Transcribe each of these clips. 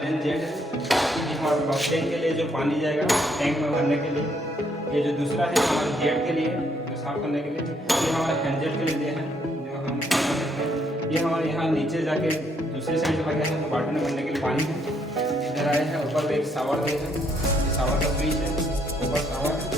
Main jet है कि हमारे टैंक के लिए जो पानी जाएगा टैंक में भरने के लिए। ये जो दूसरा है हमारे जेट के लिए जो साफ करने के लिए, ये हमारे हैंड जेट के लिए दिए हैं जो हम करते हैं। ये हमारे यहाँ नीचे जाके दूसरे साइड से लगे हैं वाटर में भरने के लिए पानी है। इधर आए हैं ऊपर एक शावर दिए हैं, शावर का स्विच है, ऊपर शावर है।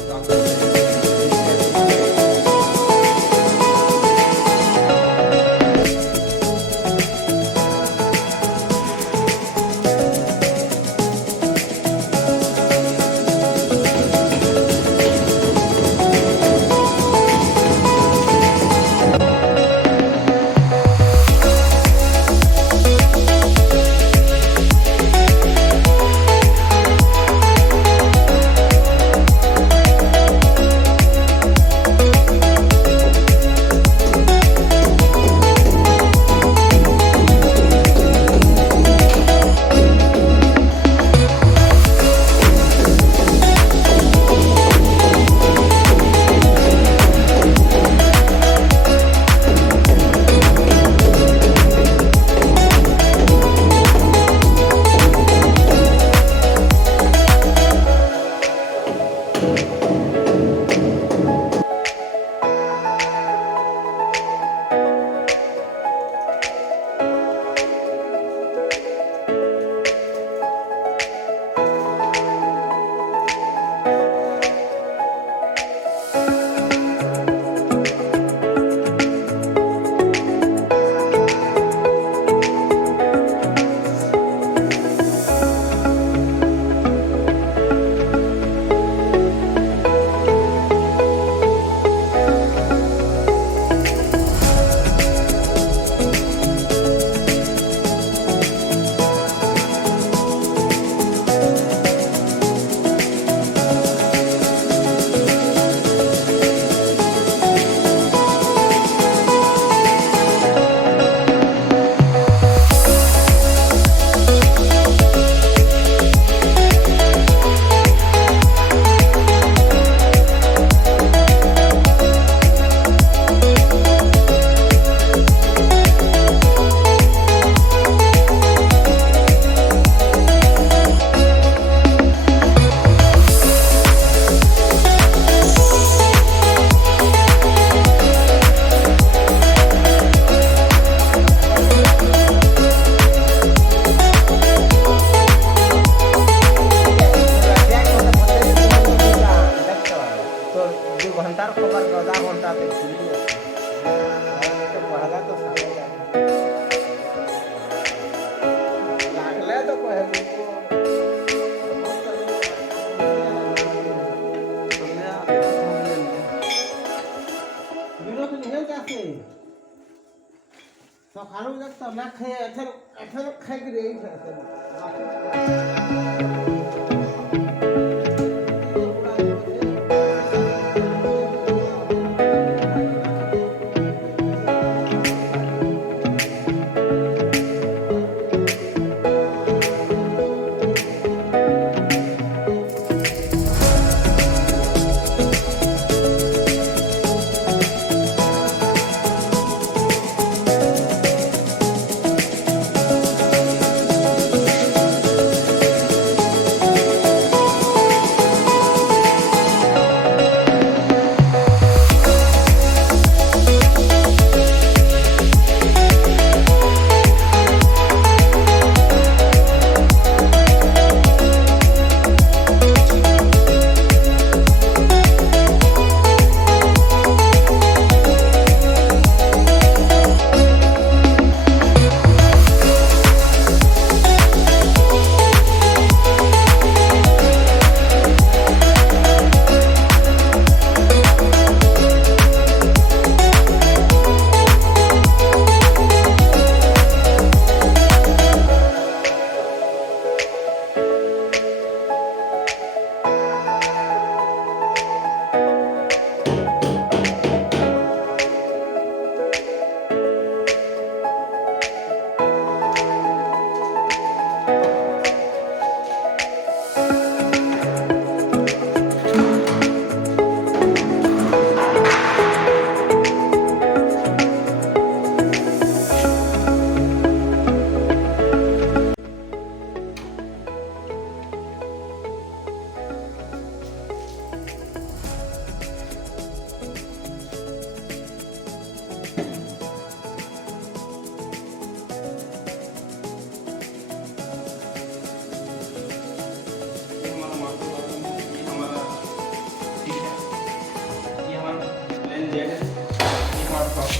सकाळू जाता ना खाय अच्छा खाय के रही है।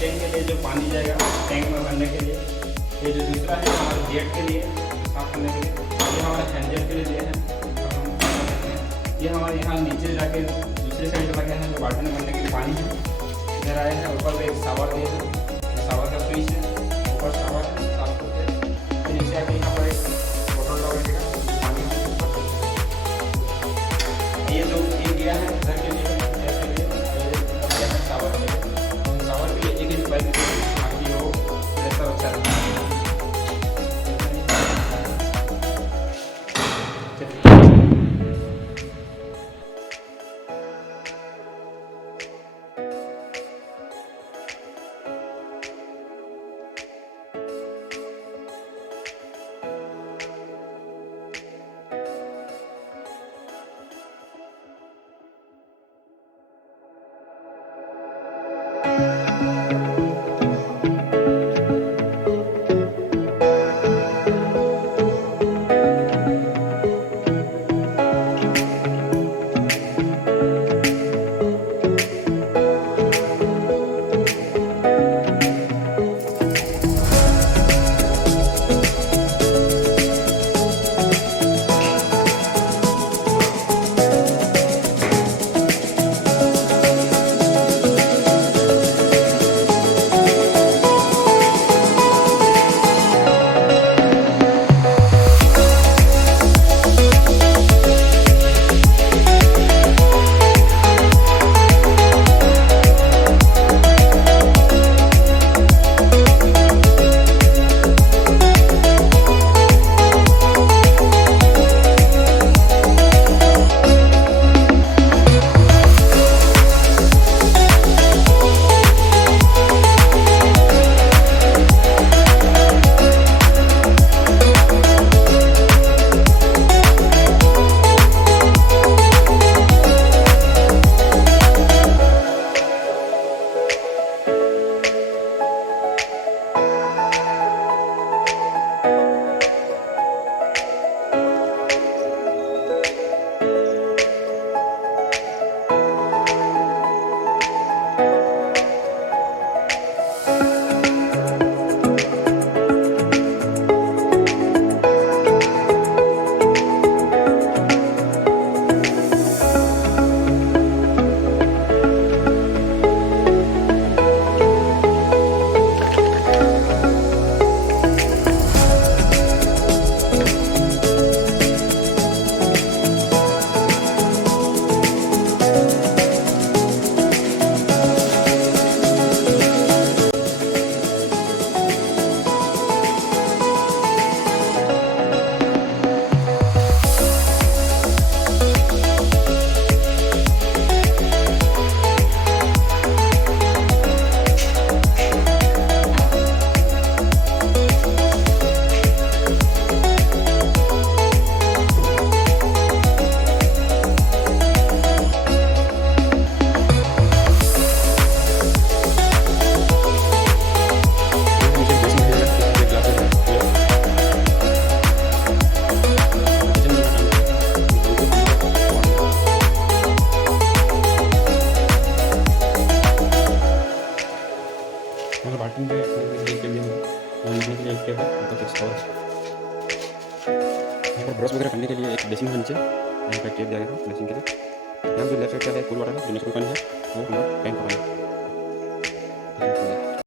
टैंक के लिए जो पानी जाएगा टैंक में भरने के लिए। ये जो दूसरा है हमारे जेट के लिए साफ करने के लिए। ये हमारे हैंडल के लिए दिए हैं जो हम साफ करते हैं। ये हमारे यहाँ नीचे जाके दूसरे साइड लगे हैं जो बाल्टी में भरने के लिए पानी है। इधर आए हैं ऊपर में एक शावर दिए हैं, शावर का स्विच है, ऊपर शावर है साफ करते हैं। फिर नीचे आके यहाँ पर एक बोतल लगेगा पानी है ऊपर। ये जो एक दिया है घर के लिए ऐसे लिए शावर के लिए, शावर के लिए एक इंच पाइप ताकि वो प्रेशर अच्छा रहे। बाल्टी में के लिए निकलने के लिए एक टेप है, मतलब एक स्टोर। यहाँ पर ब्रश वगैरह करने के लिए एक बेसिन है नीचे, यहाँ पर टेप दिया गया है बेसिन के लिए। यहाँ जो लेफ्ट साइड का है कूल वाटर है, जो नेचुरल पानी है वो हमारा टैंक का पानी है।